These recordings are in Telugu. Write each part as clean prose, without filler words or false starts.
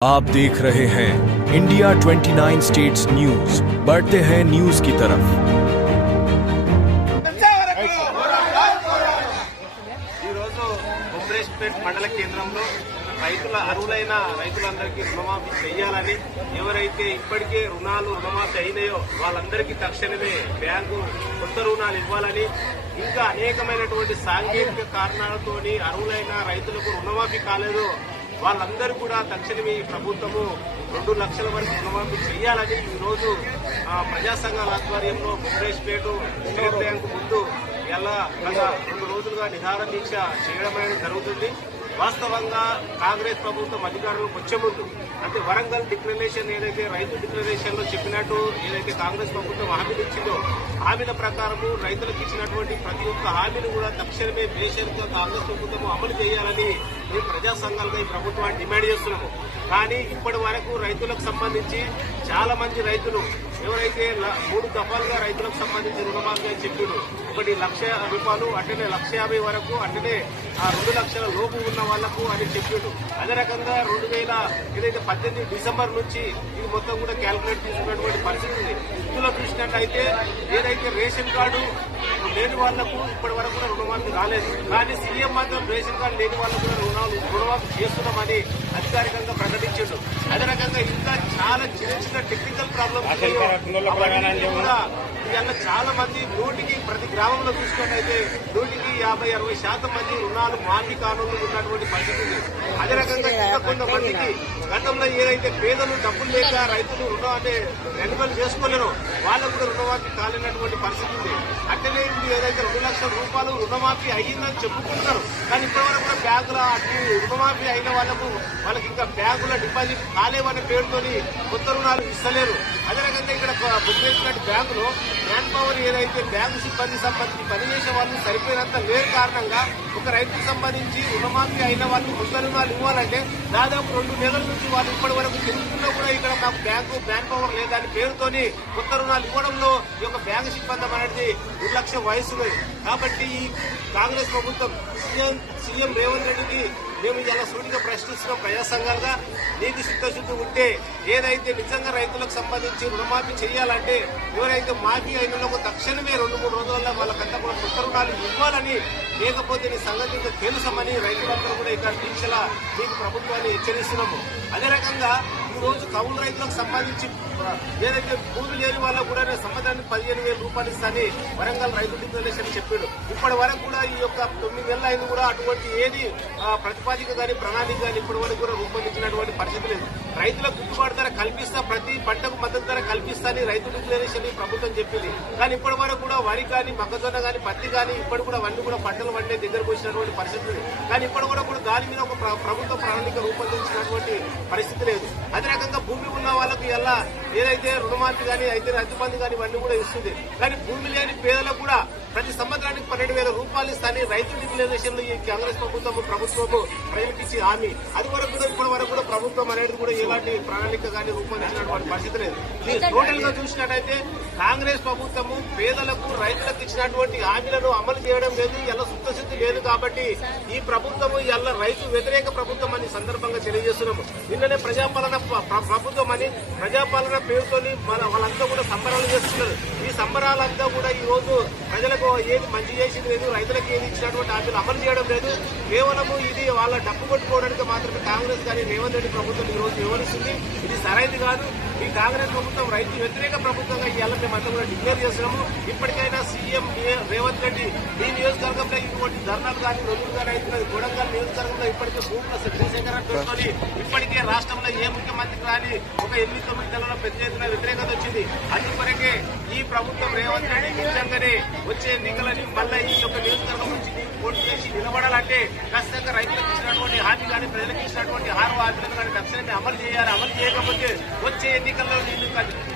आप देख रहे हैं इंडिया 29 स्टेट्स न्यूज। बढ़ते हैं न्यूज की तरफ। మండల కేంద్రంలో అర్హులైన రైతులందరికీ రుణమాఫీ చేయాలని, ఎవరైతే ఇప్పటికే రుణమాఫీ అయినాయో వాళ్ళందరికీ తక్షణమే బ్యాంకు కొత్త రుణాలు ఇవ్వాలని, ఇంకా అనేకమైనటువంటి సాంకేతిక కారణాలతోని అర్హులైన రైతులకు రుణమాఫీ కాలేదు వాళ్ళందరూ కూడా తక్షణమే ప్రభుత్వము 2 లక్షల వరకు రుణమాఫీ చేయాలని ఈరోజు ప్రజా సంఘాల ఆధ్వర్యంలో బుక్రేష్పేట స్టేట్ బ్యాంకు ముందు ఎలా గత 2 రోజులుగా నిరాహార దీక్ష చేయడం అనేది జరుగుతుంది. వాస్తవంగా కాంగ్రెస్ ప్రభుత్వం అధికారంలోకి వచ్చే ముందు అంటే వరంగల్ డిక్లరేషన్ ఏదైతే రైతు డిక్లరేషన్ లో చెప్పినట్టు ఏదైతే కాంగ్రెస్ ప్రభుత్వం హామీలు ఇచ్చిందో హామీల ప్రకారము రైతులకు ఇచ్చినటువంటి ప్రతి ఒక్క హామీని కూడా తక్షణమే బేషరతుగా కాంగ్రెస్ ప్రభుత్వం అమలు చేయాలని మేము ప్రజా సంఘాలుగా ఈ ప్రభుత్వాన్ని డిమాండ్ చేస్తున్నాము. కానీ ఇప్పటి వరకు రైతులకు సంబంధించి చాలా మంది రైతులు ఎవరైతే 3 దఫాలుగా రైతులకు సంబంధించి రుణమాఫీ చెప్పారు. ఒకటి ₹1,00,000 అంటేనే ₹1,50,000 వరకు అంటేనే 2 లక్షల లోపు ఉన్న వాళ్లకు అని చెప్పారు. అదే రకంగా 2018 డిసెంబర్ నుంచి ఇది మొత్తం కూడా క్యాల్కులేట్ చేసుకున్నటువంటి పరిస్థితి ఉంది. ఇందులో చూసినట్లయితే ఏదైతే రేషన్ కార్డు లేని వాళ్లకు ఇప్పటి వరకు కూడా రుణమాఫీ రాలేదు. కానీ సీఎం మాత్రం రేషన్ కార్డు లేని వాళ్లకు కూడా రుణమాఫీ చేస్తున్నామని అధికారికంగా ప్రకటించాడు. అదే రకంగా ఇంకా చాలా చిన్న టెక్నికల్ ప్రాబ్లమ్స్ కూడా ఇవాళ చాలా మంది ప్రతి గ్రామంలో చూసుకున్నట్లయితే 50-60% మంది రుణాలు మాఫీ కానులు ఉన్నటువంటి పరిస్థితి ఉంది. అదే రకంగా ఇంకా కొంతమందికి గతంలో ఏదైతే పేదలు డబ్బులు లేక రైతులు రుణం అంటే రెన్యువల్ చేసుకోలేరు వాళ్ళకు కూడా రుణమాఫీ కాలేనటువంటి పరిస్థితి ఉంది. అట్లనే ఇప్పుడు ఏదైతే ₹2 లక్షల రుణమాఫీ అయ్యిందని చెప్పుకుంటున్నారు. కానీ ఇప్పటివరకు కూడా బ్యాంకుల రుణమాఫీ అయిన వాళ్ళకి ఇంకా బ్యాంకుల డిపాజిట్ కాలేవనే పేరుతోని కొత్త రుణాలు ఇస్తలేరు. అదే రకంగా ఇక్కడ బుక్ చేసినట్టు బ్యాంకులో మ్యాన్ పవర్ ఏదైతే బ్యాంకు సిబ్బంది సంబంధించి పనిచేసే వాళ్ళు సరిపోయినంత లేని కారణంగా ఒక రైతుకు సంబంధించి రుణమాఫీ అయిన వాళ్ళు కొత్త రుణాలు ఇవ్వాలంటే దాదాపు 2 నెలల నుంచి వాళ్ళు ఇప్పటి వరకు తిరుగుతున్నా కూడా ఇక్కడ మాకు బ్యాంకు మ్యాన్ పవర్ లేదని పేరుతోని కొత్త రుణాలు ఇవ్వడంలో ఈ యొక్క బ్యాంకు సిబ్బంది అనేది నిర్లక్ష్యం వహిస్తుంది. కాబట్టి ఈ కాంగ్రెస్ ప్రభుత్వం సీఎం రేవంత్ రెడ్డికి మేము ఇలా సూటిగా ప్రశ్నిస్తున్నాం. ప్రజా సంఘాలుగా నీతి చిత్తశుద్ధి ఉంటే ఏదైతే నిజంగా రైతులకు సంబంధించి రుణమాఫీ చేయాలంటే ఎవరైతే మాఫీ అయిన తక్షణమే 2-3 రోజుల్లో వాళ్ళకంతా కూడా కొత్త రుణాలు ఇవ్వాలని, లేకపోతే నీ సంగతి తెలుసమని రైతులందరూ కూడా ఇక్కడ దీక్షల మీకు ప్రభుత్వాన్ని హెచ్చరిస్తున్నాము. అదే రకంగా ఈ రోజు కౌలు రైతులకు సంబంధించి ఏదైతే భూమి లేని వాళ్ళకు కూడా సంవత్సరానికి ₹15,000 ఇస్తానని వరంగల్ రైతు డిక్లరేషన్ చెప్పాడు. ఇప్పటి వరకు కూడా ఈ యొక్క 9 నెలలు అయిన కూడా అటువంటి ఏది ప్రతిపాదిక కానీ ప్రణాళిక కానీ ఇప్పటి వరకు కూడా రూపొందించినటువంటి పరిస్థితి లేదు. రైతులకు గిట్టుబాటు ధర కల్పిస్తా, ప్రతి పంటకు మద్దతు ధర కల్పిస్తాని రైతు డిక్లరేషన్ ప్రభుత్వం చెప్పింది. కానీ ఇప్పటి వరకు కూడా వరి కానీ మొక్కజొన్న కానీ పత్తి కానీ ఇప్పటి కూడా అవన్నీ కూడా పంటలు పండే దగ్గరకు వచ్చినటువంటి పరిస్థితి లేదు. కానీ ఇప్పటి వరకు కూడా దాని మీద ఒక ప్రభుత్వ ప్రణాళిక రూపొందించినటువంటి పరిస్థితి లేదు. అదే రకంగా భూమి ఉన్న వాళ్ళకు ఎలా ఏదైతే రుణమాఫీ కానీ అయితే రైతు బంధు కానీ ఇవన్నీ కూడా ఇస్తుంది. కానీ భూమి లేని పేదలకు కూడా ప్రతి సంవత్సరానికి ₹12,000 ఇస్తానని రైతు డిక్లరేషన్ లో ఈ కాంగ్రెస్ ప్రభుత్వము ప్రజలకు ఇచ్చి హామీ అది వరకు కూడా ఇప్పటి వరకు కూడా ప్రభుత్వం అనేది కూడా ఎలాంటి ప్రణాళిక కానీ రూపొందించినటువంటి పరిస్థితి లేదు. టోటల్ గా చూసినట్టయితే కాంగ్రెస్ ప్రభుత్వము పేదలకు రైతులకు ఇచ్చినటువంటి హామీలను అమలు చేయడం లేదు. ఇలా సుత్తశుద్ధి లేదు. కాబట్టి ఈ ప్రభుత్వము ఇలా రైతు వ్యతిరేక ప్రభుత్వం అని సందర్భంగా తెలియజేస్తున్నాము. నిన్ననే ప్రజాపాలన ప్రభుత్వం అని ప్రజాపాలన పేరుతోని వాళ్ళంతా కూడా సంబరాలు చేస్తున్నారు. ఈ సంబరాలంతా కూడా ఈ రోజు ప్రజలకు ఏది మంచి చేసింది లేదు, రైతులకు ఏది ఇచ్చినటువంటి హామీలు అమలు చేయడం లేదు. కేవలము ఇది వాళ్ళ డబ్బు కొట్టుకోవడానికి మాత్రమే కాంగ్రెస్ కానీ రేవంత్ రెడ్డి ప్రభుత్వం ఈ రోజు వివరిస్తుంది. ఇది సరైనది కాదు. ఈ కాంగ్రెస్ ప్రభుత్వం రైతు వ్యతిరేక ప్రభుత్వంగా ఇవాళ మేమంతా కూడా డిక్లేర్ చేస్తున్నాము. ఇప్పటికైనా సీఎం రేవంత్ రెడ్డి ఈ నియోజకవర్గంలో ఇటువంటి ధర్నాలు కానీ రొల్లులు కానీ అవుతున్నది. కొడంగల్ నియోజకవర్గంలో ఇప్పటికే భూముల భూసేకరణ పెట్టుకొని ఇప్పటికే రాష్ట్రంలో ఏ ముఖ్యమంత్రి కానీ ఒక 8-9 నెలల పెద్ద ఎత్తున వ్యతిరేకత వచ్చింది. అందుకొరకే ఈ ప్రభుత్వం రేవంత్ రెడ్డి నిజంగానే వచ్చే ఎన్నికలని మళ్ళీ ఈ యొక్క నియోజకవర్గం నుంచి పోటీ చేసి నిలబడాలంటే ఖచ్చితంగా రైతులకు ఇచ్చినటువంటి హామీ కానీ ప్రజలకు ఇచ్చినటువంటి హామీలను కానీ తక్షణమే అమలు చేయాలి. అమలు చేయకపోతే వచ్చే ఎన్నికల్లో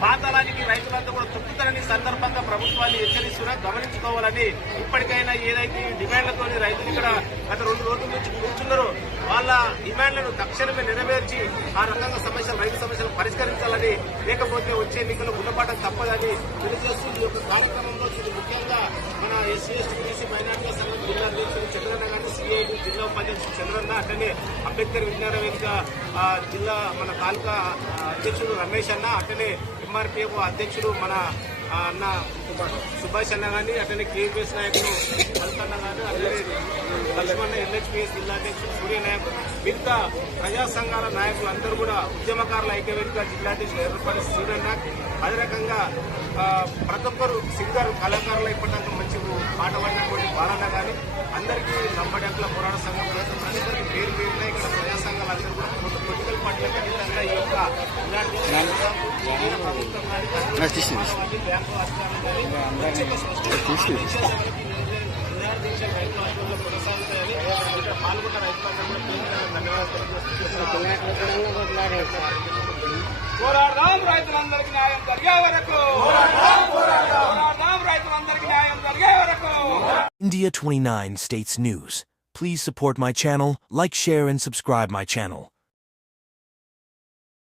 పాతాళానికి రైతులంతా కూడా తొక్కుతారని సందర్భంగా ప్రభుత్వాన్ని హెచ్చరిస్తున్నా గమనించుకోవాలని, ఇప్పటికైనా ఏదైతే డిమాండ్లతో రైతులు ఇక్కడ గత 2 రోజుల నుంచి కూర్చున్నారో వాళ్ళ డిమాండ్లను తక్షణమే నెరవేర్చి ఆ రకంగా రైతు సమస్యలు పరిష్కరించాలని లేకపోతే వచ్చే ఎన్నికల్లో గుణపాఠం తప్పదని తెలియజేస్తూ ఈ యొక్క కార్యక్రమంలో ఇది ముఖ్యంగా మన ఎస్సీ ఎస్టీ బీసీ మైనార్టీ సంఘం జిల్లా అధ్యక్షుడు చంద్రన్న గారిని, సిఐటి జిల్లా ఉపాధ్యక్షుడు చంద్రన్న, అట్లనే అంబేద్కర్ విజ్ఞాన వేదిక జిల్లా మన తాలూకా అధ్యక్షుడు రమేష్ అన్న, అట్లనే ఎంఆర్పిఎఫ్ అధ్యక్షుడు మన అన్న సుభాష్ అన్న కానీ, అట్లనే కేపీఎస్ నాయకులు మల్కన్న గారు, అట్లనే లక్ష్మణ ఎన్హెచ్పిఎస్ జిల్లా అధ్యక్షుడు సూర్య నాయక్, మిగతా ప్రజా సంఘాల నాయకులు అందరూ కూడా ఉద్యమకారుల ఐక్యవేదిక జిల్లా అధ్యక్షుడు ఎర్రపల్లి సూర్యన్న, అదే రకంగా ప్రతి ఒక్కరు సింగర్ కళాకారులు ఇప్పటిదాకా మంచి పాట పాడినటువంటి బాలన్న కానీ అందరికీ నంబడి హక్కుల పోరాట సంఘం ప్రతి ఒక్కరికి పేరు పేరున ఇక్కడ ప్రజా సంఘాలు అందరూ కూడా పొలిటికల్ పార్టీలకు అతీతంగా ఈ యొక్క ఇలాంటి ప్రభుత్వం కానీ బ్యాంకు అధికారులు కానీ నిరాదీక్ష రైతు ఆందోళన కొనసాగుతాయని ఇక్కడ పాల్గొన్న రైతులందరూ కూడా ధన్యవాదాలు తెలియజేస్తున్నారు. పోరాడదాం రైతులందరికీ న్యాయం జరిగే వరకు, పోరాడదాం రైతులందరికీ న్యాయం జరిగే వరకు. India 29 States News. Please support my channel, like, share and subscribe my channel.